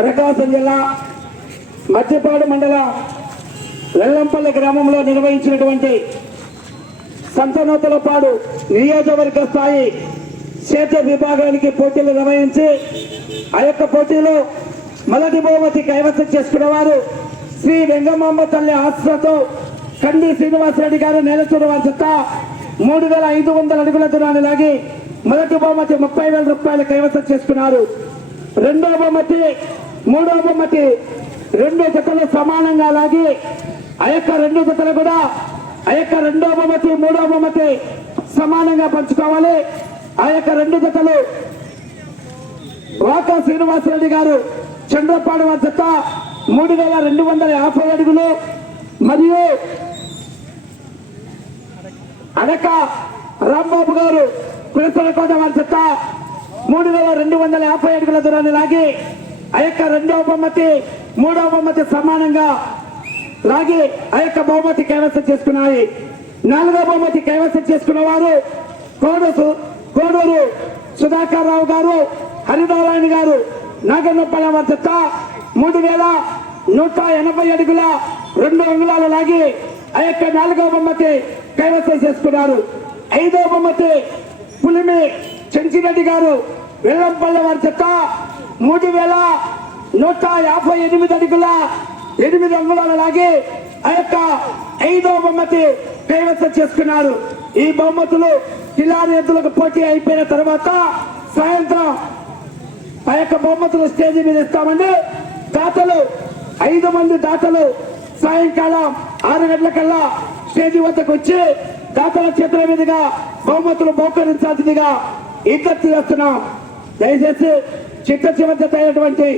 ప్రకాశం జిల్లా మధ్యపాడు మండల వెల్లంపల్లి గ్రామంలో నిర్వహించినటువంటి సంతనోతులపాడు నియోజకవర్గ స్థాయి క్షేత్ర విభాగానికి పోటీలు నిర్వహించి ఆ యొక్క పోటీలో మొదటి బహుమతి కైవసం చేసుకున్న వారు శ్రీ వెంగమాంబ తల్లి ఆశ్రతో కంది శ్రీనివాసరెడ్డి గారు నేలచూరు వారి చెత్త మూడు వేల ఐదు వందల అడుగుల దూరాన్ని లాగి మొదటి బహుమతి ముప్పై వేల రూపాయలు కైవసం చేసుకున్నారు. రెండో బహుమతి మూడో బొమ్మకి రెండు జతలు సమానంగా లాగి ఆ యొక్క రెండు జతలు కూడా ఆ యొక్క రెండో బొమ్మకి మూడో బొమ్మకి సమానంగా పంచుకోవాలి. ఆ యొక్క రెండు జతలు వాకా శ్రీనివాసరెడ్డి గారు చంద్రపాడు జత మూడు వేల రెండు వందల యాభై అడుగులు మరియు అడక రాంబాబు గారు కులసలకోట వారి జత మూడు వేల రెండు వందల యాభై అడుగుల దూరాన్ని లాగి ఆ యొక్క రెండవ బహుమతి మూడవ బహుమతి సమానంగా లాగి ఆ యొక్క బహుమతి కైవసం చేసుకున్నాయి. నాలుగో బహుమతి కైవసం చేసుకున్న వారు కోడూరు కోడూరు సుధాకర్ రావు గారు హరినారాయణ గారు నాగన్నపల్లి వద్ద మూడు వేల నూట ఎనభై అడుగుల రెండు అంగుళాలు లాగి ఆ యొక్క నాలుగవ బొమ్మతి కైవసం చేసుకున్నారు. ఐదవ బొమ్మతి పులిమి చెంచిరెడ్డి గారు వెల్లంపల్లి వారి చెత్త మూడు వేల నూట యాభై ఎనిమిది అడుగుల ఎనిమిది అంగుళాలు లాగి ఆ యొక్క ఐదవ బహుమతి కైవసం చేసుకున్నారు. ఈ బహుమతులు కిలారి ఎద్దులకు పోటీ అయిపోయిన తర్వాత సాయంత్రం ఆ యొక్క బహుమతులు స్టేజ్ మీద ఇస్తామండి. దాతలు ఐదు మంది దాతలు సాయంకాలం ఆరు గంటలకల్లా స్టేజ్ వద్దకు వచ్చి దాతల చేతుల మీదుగా బహుమతులు బహుకరించాల్సిందిగా విజ్ఞప్తి చేస్తున్నాం. దయచేసి చిట్ట చివరి అయినటువంటి